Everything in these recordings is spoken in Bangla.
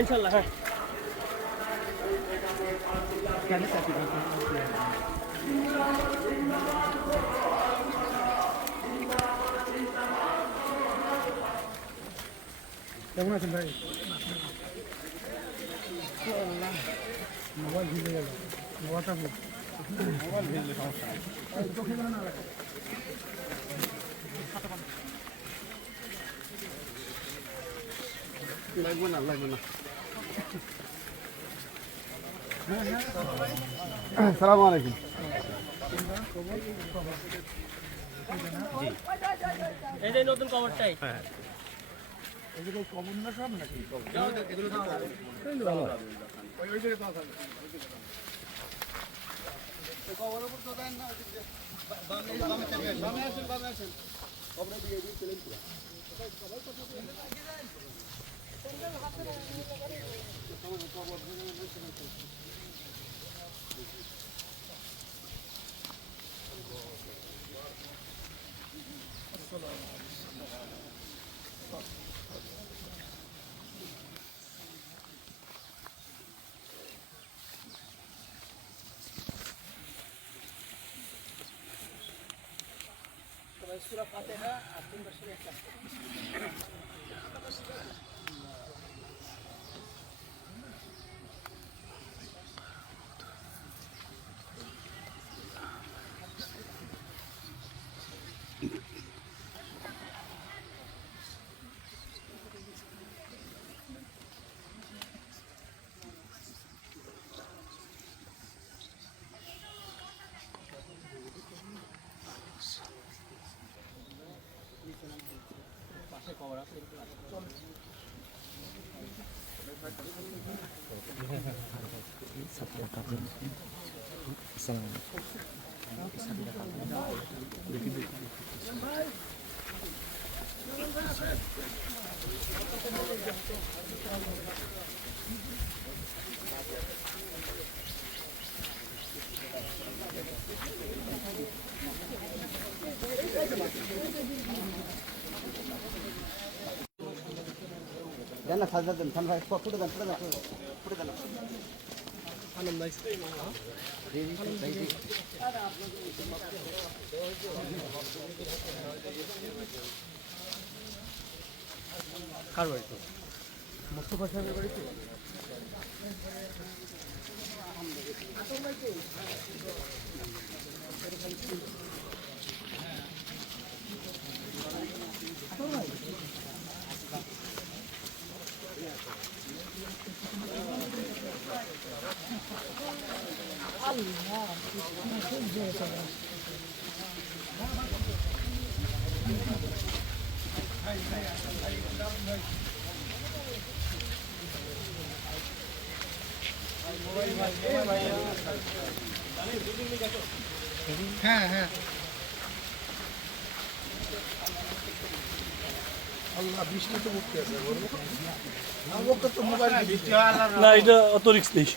ইনশাআল্লাহ। হ্যাঁ কেমন আছেন ভাই? মোবাইল ভিজে গেল, মোবাইল ভিজলে সমস্যা লাগবে না, লাগবে না। আসসালামু আলাইকুম। এই যে নতুন কভারটাই। হ্যাঁ এগুলো কবর না সব নাকি? এগুলো তো ওই জায়গায় তো আছে। কবরের উপর তো দেন না, বামে আসেন কবরে দিয়ে চলেন পুরো। সূরা ফাতিহা আর 3 বার সূরা ইখলাস। পাশে কভার আছে দেন না, সাজা দেন, সামনে ফুটে দেন, ফুটে দেন, ফুটে দেন। কার বাড়ি তো? মোস্তফা সাহেবের বাড়ি তো? হ্যাঁ হ্যাঁ আল্লাহ, বৃষ্টি তো উঠতে আছে। তো মোবাইল না, এটা অত রিস্ক নেই।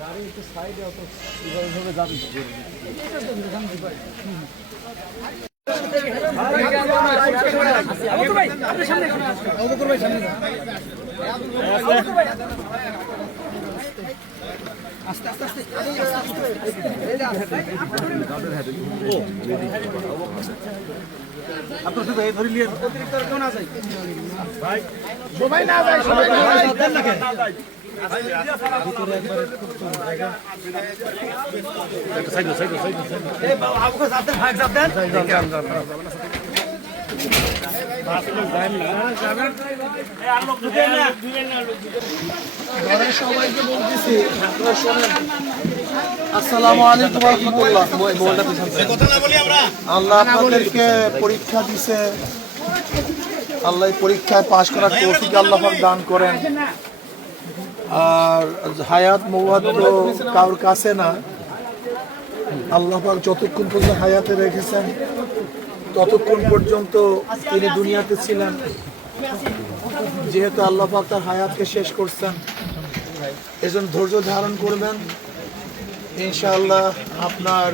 গাড়ি একটু সাইডে অত কিভাবে যাবি? আস্তে আস্তে আস্তে আপনার শুধু এই ধরে নিয়ে অতিরিক্ত কেউ না যায় ভাই, সবাই না যায়, সবাই না যায়। ভিতরে একবারে খুব কম জায়গা। সাইড সাইড সাইড এই বাবা আপুকে সাথে ভাগ সাথ দেন। সবাইকে বলতেছি আসসালামু আলাইকুম ওয়া রাহমাতুল্লাহ। আল্লাহ আপনাদেরকে পরীক্ষা দিছে, আল্লাহ পরীক্ষায় পাশ করার তৌফিক আল্লাহ পাক দান করেন। আর হায়াত মওয়াত তো কারোর কাছে না, আল্লাহ পাক যতক্ষণ পর্যন্ত হায়াতে রেখেছেন ততক্ষণ পর্যন্ত তিনি দুনিয়াতে ছিলেন। যেহেতু আল্লাহ পাক তার হায়াতকে শেষ করছেন, এজন্য ধৈর্য ধারণ করবেন। ইনশাআল্লাহ আপনার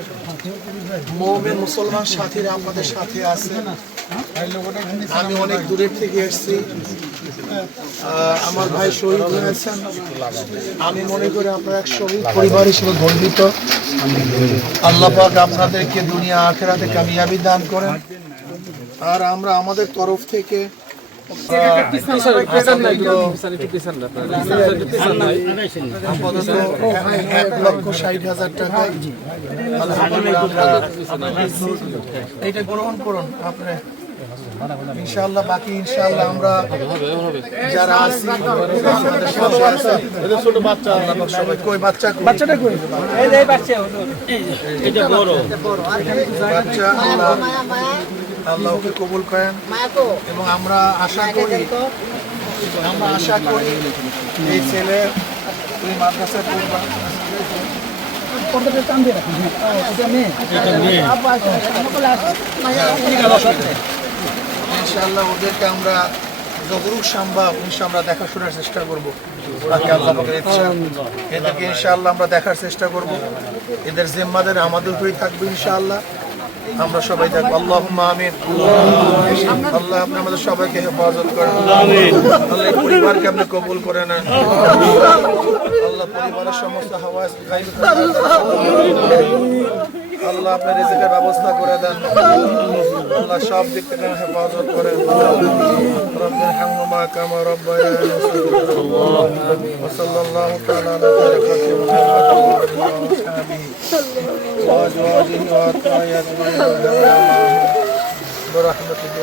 মুমিন মুসলমান সাথীরা আপনাদের সাথে আছে। আমি অনেক দূরের থেকে এসেছি, আমার ভাই শহীদ হয়েছেন। আমি মনে করি আপনারা এক শহীদ পরিবার হিসেবে গর্বিত। আল্লাহ পাক আপনাদেরকে দুনিয়া আখিরাতে কামিয়াবি দান করেন। আর আমরা আমাদের তরফ থেকে আপাতত 1,60,000 টাকা এইটা গ্রহণ করুন আপনি ইনশাআল্লাহ। বাকি ইনশাআল্লাহ আমরা যারা আছি আমাদের সাথে আছে। ছোট বাচ্চা সবাই কই বাচ্চাটা কই এটা বড় বাচ্চা আল্লাহ ওকে কবুল করেন এবং আমরা আশা করি এই ছেলে ওই মাদ্রাসায় পড়বা। ইনশাআল্লাহ ওদেরকে আমরা যতটুকু সম্ভব আমরা দেখাশোনার চেষ্টা করবো। বাকি আল্লাহ পাকের ইচ্ছা, এদেরকে ইনশাআল্লাহ আমরা দেখার চেষ্টা করব। এদের জিম্মাদারি আমাদের উপরেই থাকবে ইনশাআল্লাহ। আমরা সবাই দেখবো। আল্লাহুম্মা আমিন। আল্লাহ আপনি আমাদের সবাইকে হেফাজত করেন। আল্লাহ এই পরিবারকে আপনি কবুল করে নেন। আল্লাহ পরিবারের সমস্ত হাওয়াজ গায়ব আল্লাহ আপনার রিজিকের ব্যবস্থা করে দেন। আল্লাহ সব দিক থেকে হেফাজত করেন। রব্বির হামহুমা কামা রাব্বায়ানি সাগীরা। ওয়া সাল্লাল্লাহু তাআলা আলা খায়রি মুহাম্মাদিন ওয়া আসহাবিহি ওয়া আজওয়াজিহি ওয়া আতবাইহি আজমাইন। برحمتك